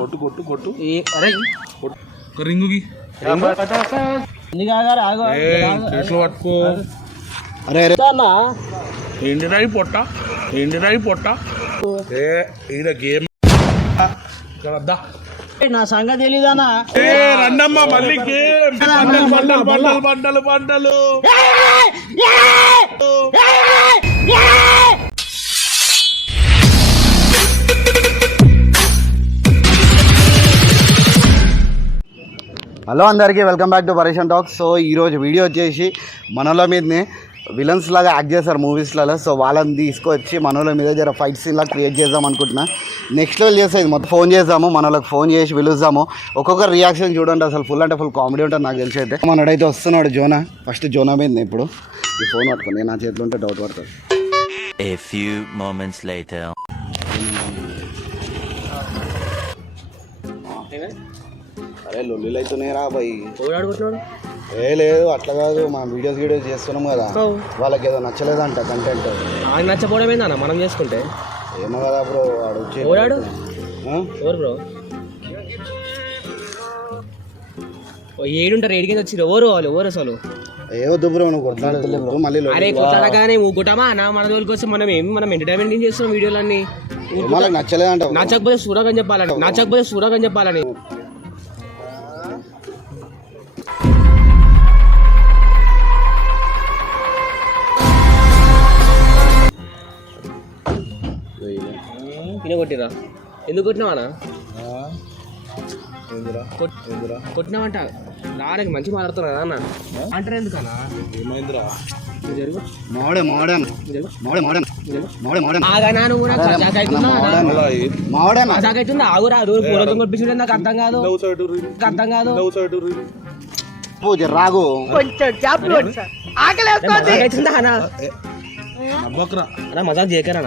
కొట్టు కొట్టు కొట్టు అరే రింగుకి పట్టుకో. అరే ఏంటిరాయి పొట్ట ఈడ గేమ్ నా సంగతి తెలీదన్నా. రండమ్మా మళ్ళీ గేమ్. బండలు హలో అందరికీ welcome back to Pareshan talks. So ఈరోజు వీడియో వచ్చేసి మనోళ్ళ మీదనే విలన్స్ లాగా యాక్ట్ చేస్తారు మూవీస్లలో. సో వాళ్ళని తీసుకొచ్చి మనోళ్ళ మీద జర ఫైట్ సీన్ లాగా క్రియేట్ చేద్దాం అనుకుంటున్నా. నెక్స్ట్ లెవెల్ చేసేది మొత్తం ఫోన్ చేద్దాము, మనోళ్ళకి ఫోన్ చేసి పిలుస్తాము. ఒక్కొక్కరు రియాక్షన్ చూడండి, అసలు ఫుల్ అంటే ఫుల్ కామెడీ ఉంటుంది నాకు తెలిసి. అయితే మనోడైతే వస్తున్నాడు జోనా. ఫస్ట్ జోనా మీద ఇప్పుడు ఈ ఫోన్ పట్టుకుని నా చేతిలో ఉంటే డౌట్ పడుతుంది. A few moments later. అరే లొల్లిలు అవుతున్నాయి రా బాయ్. లేదు అట్లా కాదు, మా వీడియోస్ చేస్తున్నాం కదా, వాళ్ళకి ఏదో నచ్చలేదంట కంటెంట్. నచ్చపోవడం ఏందన్న మనం చేసుకుంటే ఏమో కదా బ్రో. వాడు వచ్చి ఎవరు బ్రో ఏడుంటారు, ఏడికి వచ్చి ఎవరు అసలు ఏవద్దు బ్రో, నువ్వు కొట్లాడదు మళ్ళీ. అరే కొట్లాడగానే ఊగుటామా నా మన రోజుల కోసం మనం ఎంటర్టైన్మెంట్ చేస్తున్నాం వీడియోలన్నీ. వాళ్ళకి నచ్చలేదంట. నచ్చకపోతే సూరగని చెప్పాలని కొట్టిరా. ఎందుకు కొట్టినావానా? కొట్టినావంట రానికి మంచి మాట్లాడుతున్నా అన్న అంటారు ఎందుకన్నా? ఏమైందిరా? ఆగురా పూలతో కొట్టించుంటే నాకు అర్థం కాదు. రాగు మజాక్ చేయకరా.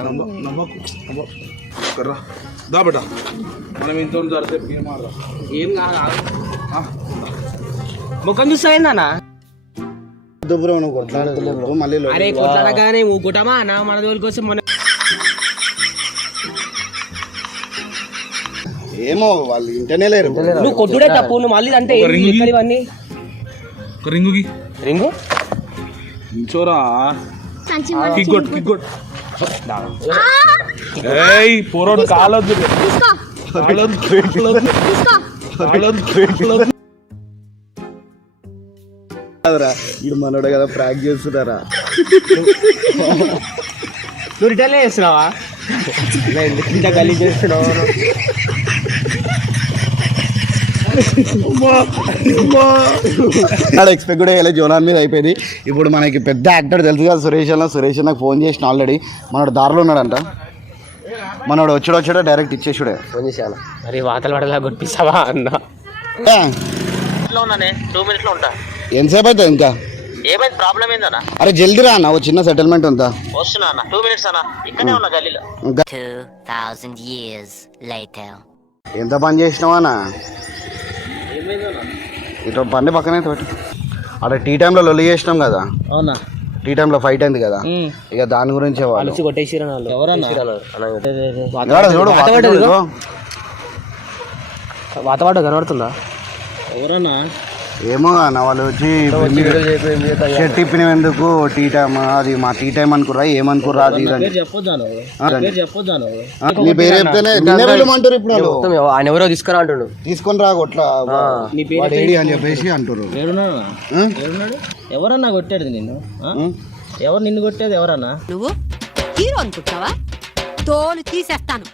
దాబట మనం ఇంత ఏం కాదు ముఖం చూస్తాయిందన్నా. నువ్వు కొట్లాడదు మళ్ళీ. అరే కొట్లాడగానే ఊగుటామా నా మన రోజుల కోసం మన ఏమో వాళ్ళు ఇంటనే లేరు. నువ్వు కొట్టుడే తప్పు, నువ్వు మళ్ళీ అంటే ఇవన్నీ రింగు ఇంచోరా పోరాడు కాలొద్దు. ఇది మనోడు కదా ప్రాక్ చేస్తున్నారా? నువ్వు రిటర్న్ చేస్తున్నావా? ఇంత గలీజ్ చేస్తున్నావు. ఎక్స్పెక్ట్ కూడా వేయలేదు, జోనాన్ మీద అయిపోయింది. ఇప్పుడు మనకి పెద్ద యాక్టర్ తెలుసు కదా సురేష్ నాకు ఫోన్ చేసిన ఆల్రెడీ. మనోడు దారిలో ఉన్నాడంట. మనోడు వచ్చాడో డైరెక్ట్ ఇచ్చేసాడే ఫోన్ చేసాను. మరి వాతలు పడేలా కొట్టిస్తావా అన్న? ఎంతసేపు అవుతుంది ఇంకా? ఏమైంది ప్రాబ్లం ఏందన్నా? అరే జల్దీ రా అన్న, చిన్న సెటిల్మెంట్ ఉందా? వస్తున్నా అన్న, 2 minutes అన్న, ఇక్కడే ఉన్నా గల్లీలో. 2000 years later. ఎంత పని చేసినావా అన్న? ఇట్లా పండి పక్కనే పెట్టు. అక్కడ టీ టైంలో లొల్లి చేసినాం కదా. అవునా? టీ టైంలో ఫైట్ అయింది కదా, ఇక దాని గురించి వాతావరణం కనబడుతుందా? ఎవరన్నా? ఏమో అన్న వాళ్ళు వచ్చి షర్ట్ ఇప్పిన ఎందుకు టీ టైమ్, అది మా టీ టైం అనుకురా ఏమనుకురా అది నీ పేరు చెప్తేనే నిన్నమంటారు. ఇప్పుడు ఆయన ఎవరో తీసుకురా అంటుండు. తీసుకొని రా కొట్లా అని చెప్పేసి అంటారు. ఎవరన్నా కొట్టాడు నిన్ను? ఎవరు నిన్ను కొట్టేది? ఎవరన్నా? నువ్వు హీరో అనుకుంటావా? తోలు తీసేస్తాను.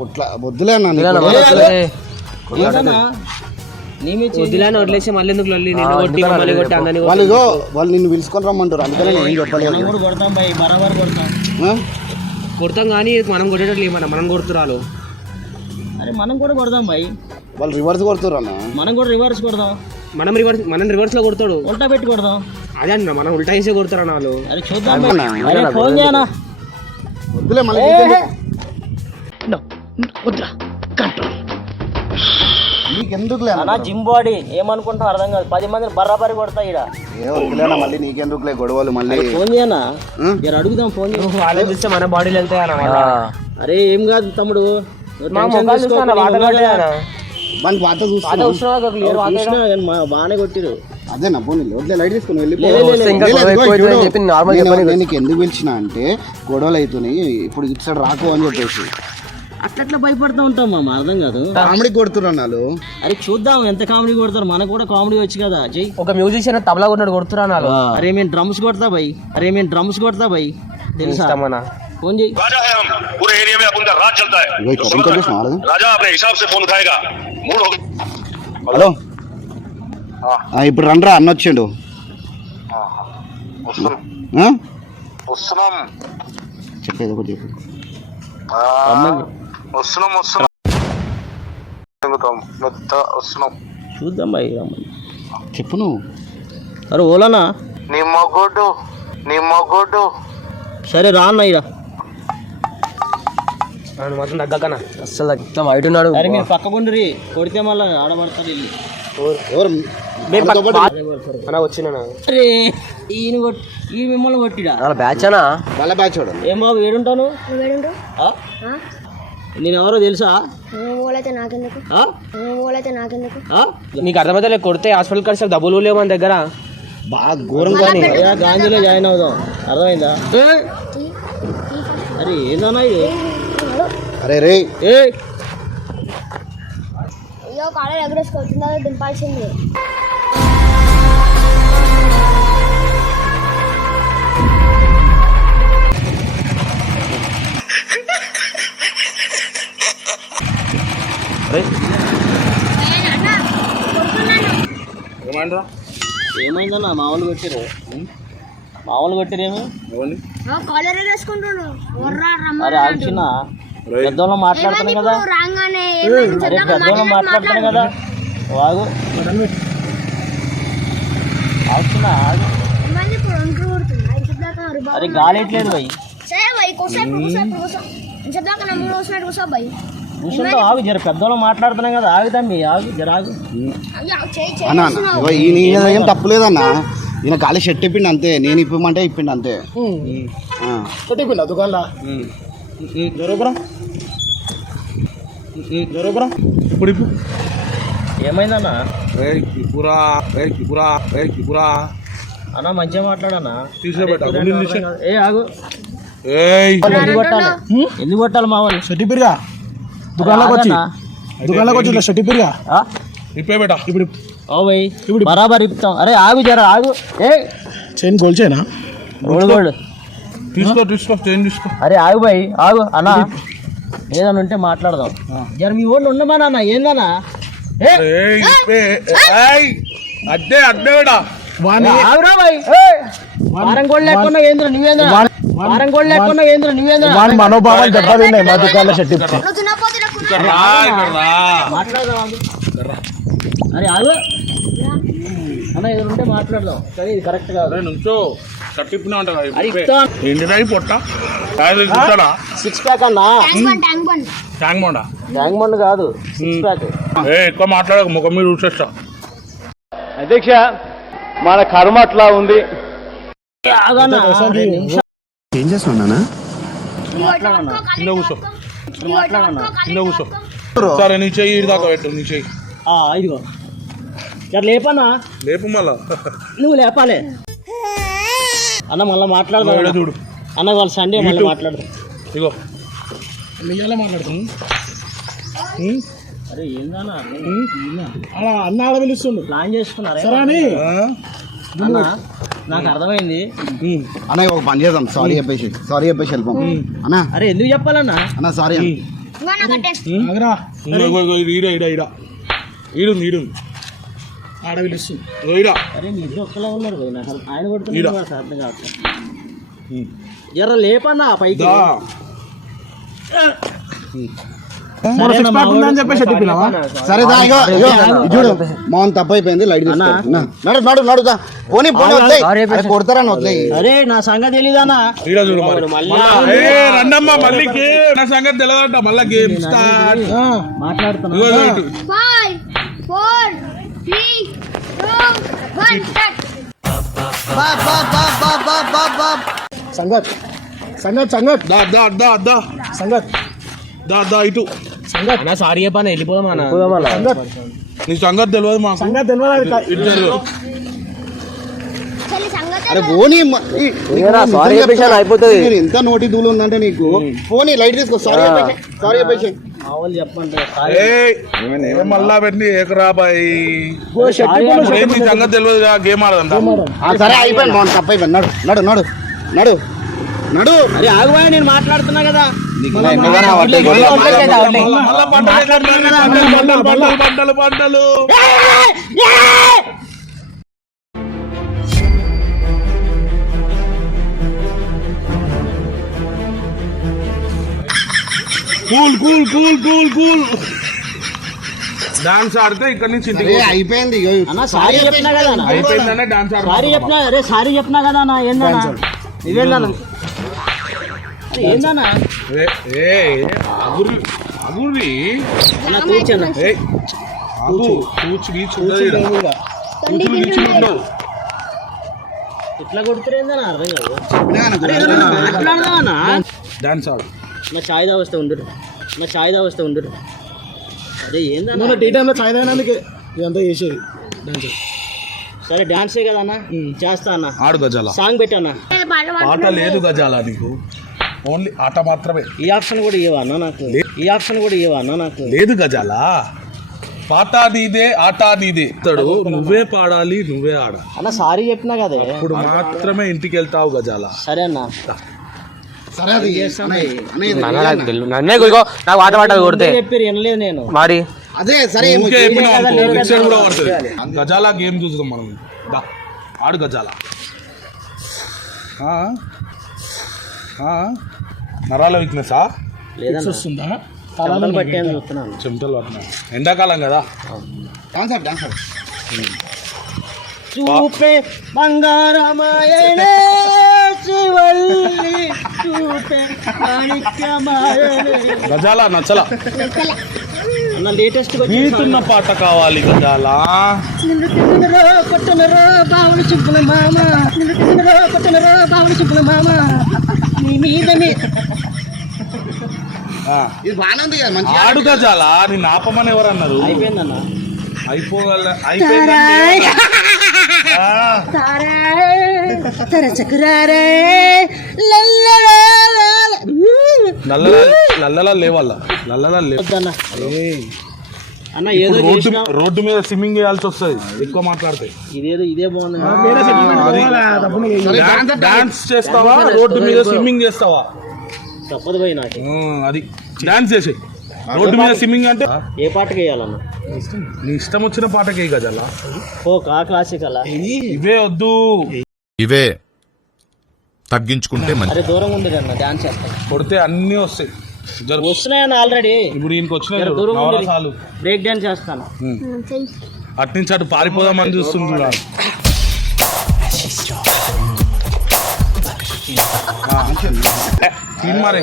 కొట్లా వద్దులే అన్న, వదిలేసి మళ్ళీ ఎందుకు వాళ్ళు నిన్ను పిలుచుకొని రమ్మంటారు. అందుకనే నేను చెప్పలేదు. కొడతాం కానీ మనం కొట్టేటట్లు ఏమన్నా మనం కొడుతురాలు. అరే మనం కూడా కొడదాం భయ్. వాళ్ళు రివర్స్ కొడుతురు అన్న, మనం కూడా రివర్స్ కొడదాం. మనం రివర్స్ లో కొడతాడు, ఉల్టా పెట్టి కొడదాం. అదే అన్న మనం ఉల్టా వేసే కొడతారు అన్న వాళ్ళు. అది చూద్దాం. ఫోన్ చేయనా? వద్దులే మళ్ళీ నీకెందుకులే అన్న జిమ్ బాడీ ఏమనుకుంటావు అర్థం కాదు 10 మందిని బర్రాబరి కొడతా ఇక్కడ వద్దులేనా మళ్ళీ నీకెందుకులే గొడవలు మళ్ళీ ఫోన్ చేయనా జర అడుగుదాం ఫోన్ వాళ్ళే చూస్తే మన బాడీలు వెళ్తాయి అరే ఏం కాదు తమ్ముడు మనకి వార్త బాగానే కొట్టిరు అదేనా పోనీ వదిలే లైట్ తీసుకుని వెళ్ళి నీకు ఎందుకు పిలిచిన అంటే గొడవలు అవుతున్నాయి ఇప్పుడు ఇటు సైడ్ రాకు అని చెప్పేసి అట్లా భయపడుతూ ఉంటాం మా అర్థం కాదు కామెడీ కొడుతున్నారు నాలు అరే చూద్దాం ఎంత కామెడీ కొడతారు మనకు కూడా కామెడీ వచ్చు కదా జై ఒక మ్యూజిషియన్ తబలా కొన్నాడు కొడుతురా నాలు అరే మేము డ్రమ్స్ కొడతా బై తెలుసా మన फोन जी राजा है हम पूरे एरिया में अपन का राज चलता है राजा अपने हिसाब से फोन उठाएगा मूड हो హలో ఇప్పుడు రండ్రా అన్న వచ్చిండు చెప్పేది ఒకటి చెప్పు చూద్దాం బై చెప్పు నువ్వు అరే ఓలానా నీ మొగోడు సరే రా అన్న ఇక మాత్రం తగ్గకనా అస్సలు తగ్గుతాం బయట ఉన్నాడు అరే మీరు పక్కకుండ్రి కొడితే మళ్ళీ ఆడబడతారు వచ్చిన అరే ఈయన ఈ మిమ్మల్ని కొట్టిడా బ్యాచ్ అనా వాళ్ళ బ్యాచ్ ఏం బాబు ఏడుంటాను నేను ఎవరో తెలుసా నీకు అర్థమైతే కొడితే హాస్పిటల్ కలిసి డబ్బులు లేవు మన దగ్గర బాగా ఘోరం కానీ గాంధీలో జాయిన్ అవుదాం అర్థమైందా అరే ఏందన్నా ఇది అరే రే అయ్యో కాలేజ్ ఎగరేసుకొచ్చిందా దింపాల్సింది ఏమైందన్నా మామూలు కొట్టిరేమో కాలేజ్ ఎగరేసుకుంటున్నాడు అరే ఆగిన పెద్దోళ్ళం మాట్లాడుతున్నాం కదా అరే పెద్దోళ్ళం మాట్లాడుతున్నాం కదా వాగు ఆగిన అరే గాలి ఎట్లేదు భయ్ కూర్చుంటా ఆగు జర పెద్దోళ్ళం మాట్లాడుతున్నాం కదా ఆగుతాం మీ ఆగు జర ఆగు అన్నా ఈయన ఏం తప్పులేదన్నా ఈయన గాలి షర్ట్ ఇప్పిండి అంతే నేను ఇప్పమంటే ఇప్పిండి అంతే ఇప్పిండి దుకాణంలో జరుగురా ఇప్పుడు ఏమైందన్నా కిపురా అన్నా మంచిగా మాట్లాడన్నా తీసుకురా ఏ ఆగు ఎందుకు కొట్టాలి మా వాళ్ళు సర్టిఫికేట్ దుకాణంలోకి వచ్చి సర్టిఫికేట్ ఇప్పే బేటా ఇప్పుడు ఓ భయ్ ఇప్పుడు బరాబర్ ఇప్పుతాం అరే ఆగు జరా ఆగు ఏ చైన్ గోల్చేనా గోల్డ్ తీసుకో చైన్ తీసుకో అరే ఆగు భయ్ ఆగు అన్నా ఏదన్నా ఉంటే మాట్లాడదాం జర మీ ఓళ్ళు ఉండమా నాన్న ఏందన్నా అడ్డే బేటా ఆగురా భయ్ వారం కోళ్ళు లేకుండా ఏంద్ర నువ్వేంద్ర వారం కోళ్ళు లేకుండా ఏంద్ర నువ్వేంద్ర మనోభావాలు దెబ్బతిన్నాయి మా దుకాణంలో సర్టిఫికేట్ మాట్లాడదాం అరే ఆగు అన్న ఏదైనా ఉంటే మాట్లాడదాం కానీ ఇది కరెక్ట్ కాదు నుంచో సర్టిఫికేట్ ఉంటుంది ఏంటిదా పొట్ట సిక్స్ ప్యాక్ అన్నా ట్యాంక్ బండా ట్యాంక్ బండ్ కాదు సిక్స్ ప్యాక్ ఎక్కువ మాట్లాడక ముఖం మీద చూసేస్తా అధ్యక్ష మన కర్మ అట్లా ఉంది ఏం చేస్తున్నా కింద కూర్చో సరే నీ చెయ్యి ఇటు దాకా పెట్టు నీ చెయ్యి ఇదిగో ఇట్లా లేపన్నా లేపు మళ్ళా నువ్వు లేపాలే అన్న మళ్ళీ మాట్లాడదాం చూడు అన్న వాళ్ళు సండే మళ్ళీ మాట్లాడదాం ఇగో నీళ్ళ మాట్లాడుతుంది అరే ఏందన్నా అలా అన్న ఆడ పిలుస్తుండు ప్లాన్ చేసుకున్నారా సరే అని అన్న నాకు అర్థమైంది అన్న ఒక పని చేద్దాం సారీ చెప్పేసి వెళ్ళిపోం అన్నా అరే ఎందుకు చెప్పాలన్నా అన్న సారీ ఈడు ఆడ పిలుస్తుంది అరే మీ ఇద్దరు ఒక్కలా ఉన్నారు కదా నాకు ఆయన కొడుతున్నారు అర్థం కావట్లేదు ఎర్ర లేపన్నా పైకి సరే చూడు మౌన్ తప్పు అయిపోయింది లైట్ నడుదా పోనీ కొడతారని వదిలేయి అరే నా సంగతి తెలీదన్నా రండమ్మా మళ్ళీ నా సంగతి తెలియదంట మళ్ళీ గేమ్ స్టార్ట్ మాట్లాడుతున్నా 4, 3, 2, 1, start. సంగత్ సంగత్ సంగత్ దా దా దా దా సంగత్ దా దా ఇటు సంగత్ అన్న సారీ చెప్పాను వెళ్ళిపోదాం అన్న సంగత్ నీ సంగత్ తెలియదు మా సంగత్ తెలియదు ఇటు జరుగు చలి సంగతి అరే పోనీ సారీ చెప్పేసాను అయిపోతుంది ఎంత నోటి దూలు ఉందంటే నీకు పోనీ లైట్ తీసుకో సారీ చెప్పేసి మామూలు చెప్పండి ఏయ్ మళ్ళా పెట్టి ఏకరా బాయ్ నీ సంగత్ తెలియదు గేమ్ ఆడదంతా సరే అయిపోయింది బాగుంది తప్పైపోయింది నడు నడు నడు నడు నడు అరే ఆగుబాయ్ నేను మాట్లాడుతున్నా కదా పంటలు cool cool cool cool cool dance ఆడితే ఇక్కడ నుంచి ఇంటికి అయిపోయింది అన్న సారీ చెప్పినా కదా అన్న అయిపోయిందనే డాన్స్ సారీ చెప్పినా అరే సారీ చెప్పినా కదా అన్న ఏందన్నా ఇవేందన్నా ఏందన్నా అగుర్వి అన్న కూర్చోన్న కూర్చు బీచ్ ఉండదు ఇట్లా కొడుతురేందన్నా అర్థం కాదు మాట్లాడదామన్నా డాన్స్ ఆడు నా ఛాయ్ దావస్తే ఉండరు నా ఛాయ్ దావస్తే ఉండరు అదే ఏందన్నా టీ టైంలో చాయ్ తాగినందుకే ఇదంతా చేసేది డాన్స్ సరే డాన్సే కదా అన్న చేస్తా అన్న ఆడు గజాల సాంగ్ పెట్టన్నా పాట లేదు గజాల నీకు ఓన్లీ ఆట మాత్రమే ఈ ఆప్షన్ కూడా ఇవ్వా అన్న నాకు ఈ ఆప్షన్ కూడా ఇవ్వా అన్న నాకు లేదు గజాల పాట నీదే ఆట నీదే ఇతడు నువ్వే పాడాలి నువ్వే ఆడాలి అన్న సారీ చెప్పినా కదే ఇప్పుడు మాత్రమే ఇంటికి వెళ్తావు గజాల సరే అన్న సరే అది నన్నే నాకు ఆట పాట కొడితే చెప్పారు వినలేదు నేను మరి అదే సరే ఊరికే చెప్పినావు అనుకో, next time కూడా పడుతుంది. గజాల గేమ్ చూద్దాం మనం దా ఆడు గజాల నరాల వీక్నెస్ వస్తుందా చెమటలు పట్టాను చూస్తున్నాను చెమటలు పట్టినా ఎండాకాలం కదా డాన్స్ ఆడు డాన్స్ ఆడు చూపే బంగారమాయనే శివల్లి చూపే మాణిక్యమాయనే గజాల నచ్చల అన్న లేటెస్ట్ గీతున్న పాట కావాలి గజాల కొట్టనరో బావులు చింపుల మామ కొట్టనరో బావులు చింపుల మామ నీ మీదనే ఇది బాగానే ఉంది కదా మంచి ఆడు గజాల నేను ఆపమని ఎవరన్నారు అయిపోయిందన్న అయిపోగల నల్లలా లేవాల నల్లలా లేవు అన్న ఏదో రోడ్డు మీద స్విమ్మింగ్ చేయాల్సి వస్తుంది ఎక్కువ మాట్లాడతాయి ఇదే బాగుంది డాన్స్ చేస్తావా రోడ్డు మీద స్విమ్మింగ్ చేస్తావా తప్పదు పోయి నాకు అది డాన్స్ చేసే రోడ్డు మీద స్విమ్మింగ్ అంటే ఏ పాటకి వేయాలన్న నీ ఇష్టం వచ్చిన పాటకే గజాల ఫోక్ ఆ క్లాసికల్ ఇవే వద్దు ఇవే తగ్గించుకుంటే మంచి అరే దూరంగా ఉంది అన్న డాన్స్ చేస్తాను కొడితే అన్నీ వస్తాయి వస్తున్నాయన్న ఆల్రెడీ ఇప్పుడు ఈయనకి వచ్చినాయి దూరంగా నవరసాలు బ్రేక్ డాన్స్ చేస్తాను అట్నుంచి అటు పారిపోదామని చూస్తుంటున్నాను మారే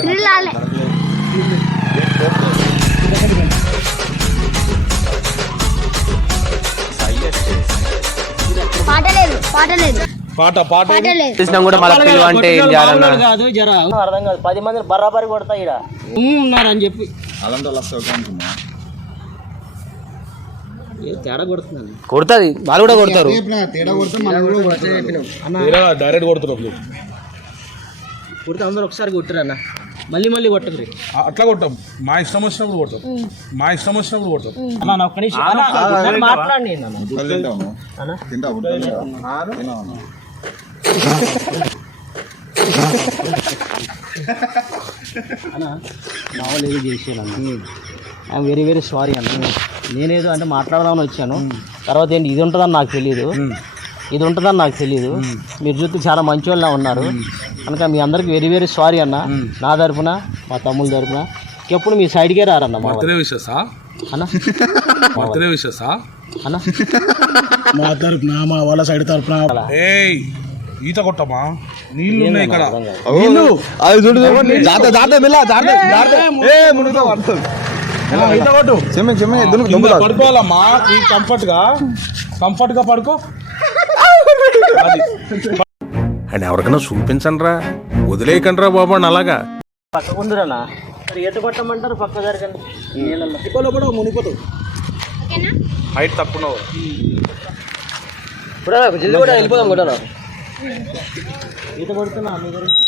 పాట లేదు పాట లేదు పాట పాట పాట లేదు చూసినా కూడా మళ్ళీ పిలువ అంటే ఏం చేయాలన్నా కాదు జర అర్థం కాదు 10 మంది బరాబరి కొడతా ఇక్కడ ఉన్నారని చెప్పి ఏ తేడా కొడుతున్నాను కొడుతుంది వాళ్ళు కూడా కొడతారు తేడా కొడితే మనం కూడా కొడతాం. డైరెక్ట్ కొడుతున్నాం కొడితే అందరూ ఒకసారి కొట్టరు అన్న మళ్ళీ కొట్టరు అట్లా కొట్టాం మా ఇష్టం వచ్చినప్పుడు కొడతాం మా ఇష్టం వచ్చినప్పుడు కొడతాం అన్న నా ఒక్క నిమిషం మాట్లాడి అన్న నా వాళ్ళు ఏదో చేసాను ఐఎమ్ వెరీ వెరీ సారీ అన్న నేనేదో అంటే మాట్లాడదామని వచ్చాను తర్వాత ఏంటి ఇది ఉంటుందని నాకు తెలియదు ఇది ఉంటుందని నాకు తెలియదు మీరు చూస్తే చాలా మంచి వాళ్ళ ఉన్నారు కనుక మీ అందరికి వెరీ వెరీ సారీ అన్న నా తరపున మా తమ్ముళ్ళ తరపున ఎప్పుడు మీ సైడ్కే రారన్న బర్త్డే విషెసా అన్న బర్త్డే విషెసా అన్న మా తరపున మా వాళ్ళ సైడ్ తరపున ఏయ్ ఈత కొట్టమా నీళ్ళు ఉన్నాయి ఇక్కడ నీళ్ళు అది చూడు జాగ్రత్త మెల్ల జాగ్రత్త ఏ మునుగుతావు ఈత కొట్టు కింద పడుకోవాలమ్మా కంఫర్ట్ గా పడుకో. అది అని ఎవరికైనా చూపించండి రా, వదిలేయకండి రా బాబు అని అలాగా. పక్కకుందురన్నా ఈత కొట్టమంటారు, పక్క జరగండి నీళ్ళల్లో. కూడా మునిగిపోతావు. ఓకేనా? హైట్ తక్కువ ఇప్పుడు జల్ది కూడా వెళ్ళిపోదాం కూడా ఈత కొడుతున్నా మీ గురించి.